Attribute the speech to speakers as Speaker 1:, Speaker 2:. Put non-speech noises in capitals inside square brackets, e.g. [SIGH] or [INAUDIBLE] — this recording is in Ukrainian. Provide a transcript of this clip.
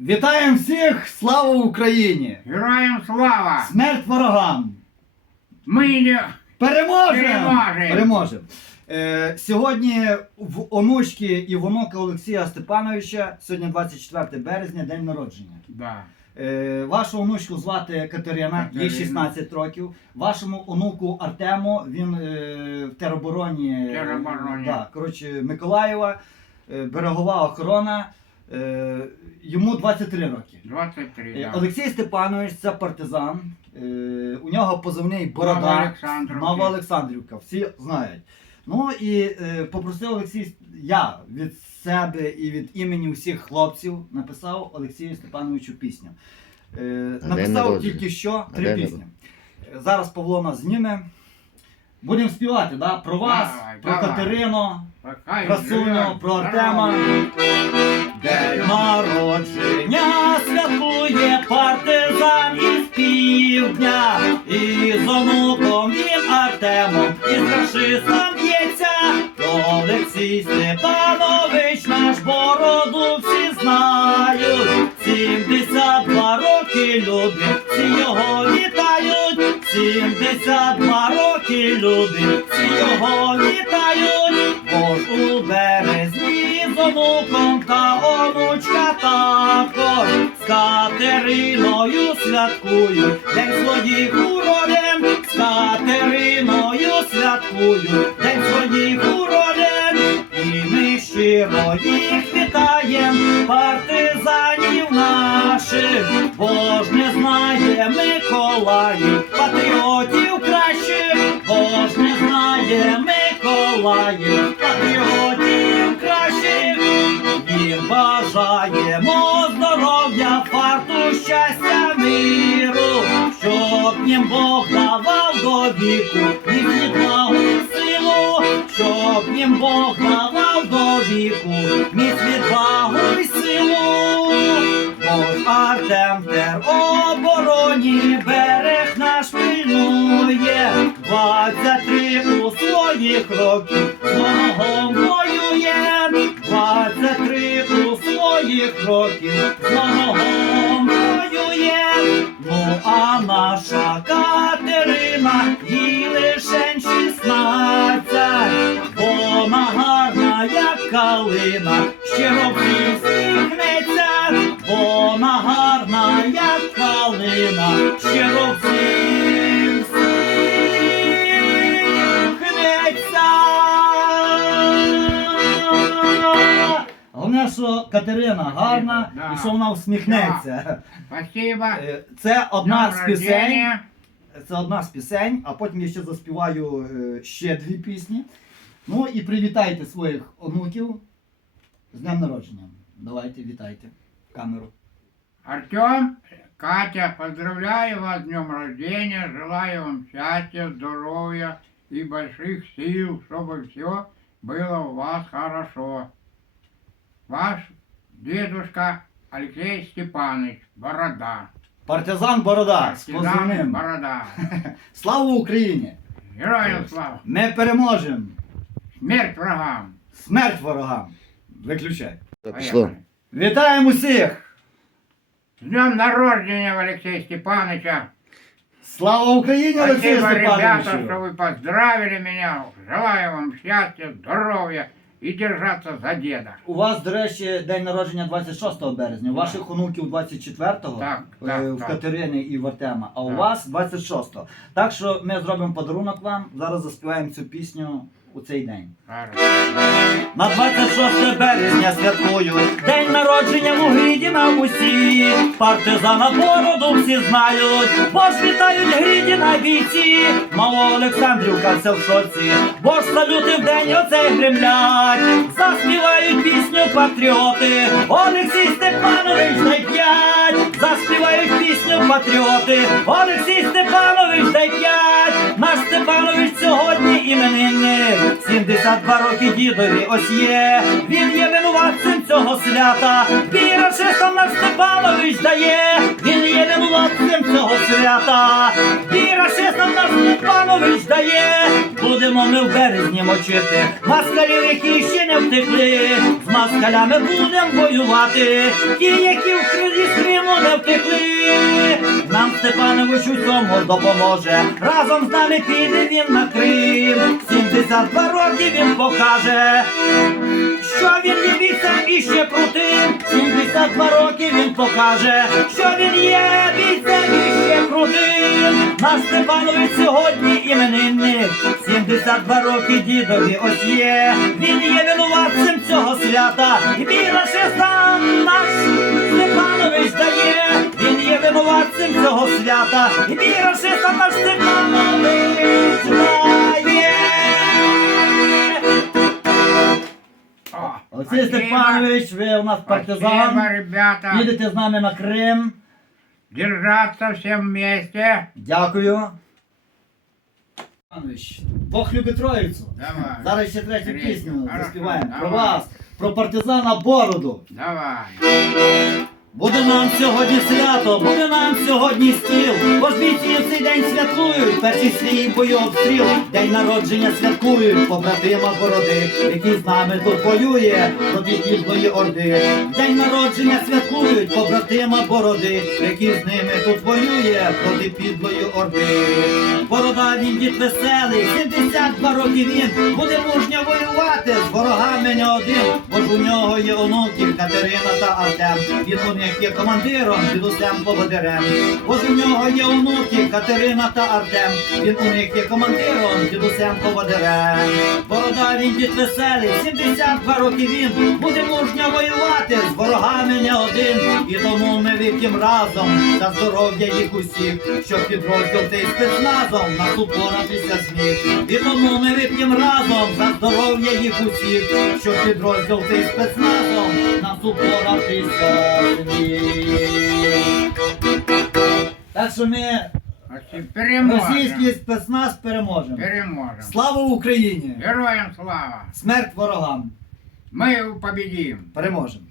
Speaker 1: Вітаємо всіх! Слава Україні!
Speaker 2: Героям слава!
Speaker 1: Смерть ворогам!
Speaker 2: Ми.
Speaker 1: Переможемо!
Speaker 2: Переможемо!
Speaker 1: Е, сьогодні в онучки і в онука Олексія Степановича, сьогодні 24 березня, день народження.
Speaker 2: Да.
Speaker 1: Е, вашу онучку звати Катерина, їй 16 років. Вашому онуку Артему, він е, в теробороні,
Speaker 2: Теробороні.
Speaker 1: да, коротше, Миколаєва, е, берегова охорона. Е, йому 23 роки.
Speaker 2: 23,
Speaker 1: Е,
Speaker 2: да.
Speaker 1: Олексій Степанович це партизан. Е, у нього позивний Борода.
Speaker 2: Новоолександрівки.
Speaker 1: Новоолександрівка, всі знають. Ну і е, попросив Олексій, я від себе і від імені всіх хлопців написав Олексію Степановичу пісню. Е,
Speaker 3: день
Speaker 1: написав
Speaker 3: народження.
Speaker 1: тільки що
Speaker 3: На
Speaker 1: три
Speaker 3: день
Speaker 1: пісні. Е, Зараз Павло нас зніме. Будемо співати, да? про вас,
Speaker 2: Давай,
Speaker 1: про
Speaker 2: давай.
Speaker 1: Катерину, красуню, про Артема. День народження святкує партизан із півдня, і з онуком він Артемом, і з рашистом б'ється. Олексій Степанович наш бороду всі знають. 72 роки люди, всі його вітають. 72 роки люди, всі його вітають. Бо ж у березні з онуком та онучка також з Катериною святкують день своїх уродин, з Катериною святкують день своїх уродин. І ми щиро їх вітаєм, партизанів наших, бо ж не знає Миколаїв, патріотів кращих, бо ж не знає Миколаїв, патріотів кращих. Їм бажаємо здоров'я, фарту, щастя, миру, щоб їм Бог давав до віку і відвагу силу, щоб їм Бог давав до віку, міць відвагу і силу. Бо ж Артем в 23 у своїх років з ворогом воює, 23 у своїх років з ворогом воює. Ну а наша Катерина їй лишень 16, вона гарна, як калина, щиро всміхнеться, вона гарна, як калина, щиро всім Головне, що Катерина гарна
Speaker 2: Да.
Speaker 1: і що вона всміхнеться.
Speaker 2: Спасибо.
Speaker 1: Е, Це одна з пісень.
Speaker 2: рождения.
Speaker 1: Це одна з пісень, а потім я ще заспіваю е, ще дві пісні. Ну і привітайте своїх онуків з днем народження. Давайте, вітайте камеру.
Speaker 2: Артем, Катя, поздравляю вас с днем рождения, желаю вам счастья, здоровья и больших сил, чтобы все было у вас хорошо. Ваш дедушка Алексей Степанович, Борода.
Speaker 1: Партизан Борода з позивним.
Speaker 2: Борода. [LAUGHS]
Speaker 1: Слава Україні!
Speaker 2: Героям слава!
Speaker 1: Ми переможемо!
Speaker 2: Смерть врагам!
Speaker 1: Смерть ворогам! Виключай.
Speaker 3: Пішло.
Speaker 1: Вітаємо усіх!
Speaker 2: С днем народжения, Алексея Степановича!
Speaker 1: Слава Україні, Олексію
Speaker 2: Спасибо, ребята, что
Speaker 1: Степановичу!
Speaker 2: вы поздравили меня. Желаю вам счастья, здоровья и держатися за діда.
Speaker 1: У вас, до речі, день народження 26 березня, у ваших онуків 24-го
Speaker 2: Так,
Speaker 1: е,
Speaker 2: так,
Speaker 1: в
Speaker 2: так.
Speaker 1: Катерини і в Артема, а у
Speaker 2: Так.
Speaker 1: вас 26-го. Так що ми зробимо подарунок вам. Зараз заспіваємо цю пісню у цей день. На 26 березня святкую День народження Мугрідіна усі. Партизана бороду всі знають Бо ж вітають Грідіна бійці. Мало Олександрівка все в шоці Бо ж салюти в день оцей гремлять. Заспівають пісню патріоти Олексій Степанович дай п'ять. Заспівають пісню патріоти Олексій Степанович дай п'ять сьогодні іменинник 72 роки дідові ось є. Він є винуватцем цього свята. Віра шестом наш Степанович дає цього свята Бій рашистам наш Степанович дає Будемо ми в березні мочити Москалів, які ще не втекли З москалями будемо воювати Ті, які в Крилі втекли. Нам Степанович у цьому допоможе. Разом з нами піде він на Крим. 72 роки він покаже. Що він бійцем і ще крутим, 72 роки він покаже, що він є бійцем і ще крутим. Наш Степанович сьогодні іменинник, 72 роки дідові ось є. Він є винуватцем цього свята, і віра шеста наш Степанович дає. Він є винуватцем цього свята, і віра шеста наш Степанович дає. Олексій
Speaker 2: спасибо.
Speaker 1: Степанович, ви у нас
Speaker 2: Спасибо,
Speaker 1: партизан.
Speaker 2: ребята.
Speaker 1: Їдете з нами на Крим.
Speaker 2: Держаться всем вместе.
Speaker 1: Дякую. Бог любить троїцю.
Speaker 2: Давай.
Speaker 1: Зараз ще третю
Speaker 2: Третю.
Speaker 1: пісню заспіваємо про
Speaker 2: давай.
Speaker 1: вас, про партизана Бороду.
Speaker 2: Давай.
Speaker 1: Буде нам сьогодні свято, буде нам сьогодні стіл. Бо ж бійці в цей день святкують, перший свій бойовстріл. День народження святкують, побратима бороди, який з нами тут воює проти підлої орди. День народження святкують, побратима бороди, який з ними тут воює проти підлої орди. Борода він дід веселий, 72 роки він буде мужньо воювати з ворогами не один, бо ж у нього є онуків Катерина та Артем. Він у них є командиром, дідусем поводирем. Бо ж у нього є онуки Катерина та Артем. Він у них є командиром, дідусем поводирем. Борода він дід веселий, 72 роки він буде мужньо воювати з ворогами не один. І тому ми вип'єм разом за здоров'я їх усіх, щоб підрозділ цей спецназом нас упоратися зміг. І тому ми вип'єм разом за здоров'я їх усіх, щоб підрозділ цей спецназом нас упоратися зміг. Так що ми
Speaker 2: Переможемо.
Speaker 1: російський спецназ переможемо.
Speaker 2: Переможемо.
Speaker 1: Слава Україні!
Speaker 2: Героям слава.
Speaker 1: Смерть ворогам!
Speaker 2: Ми победим.
Speaker 1: Переможемо!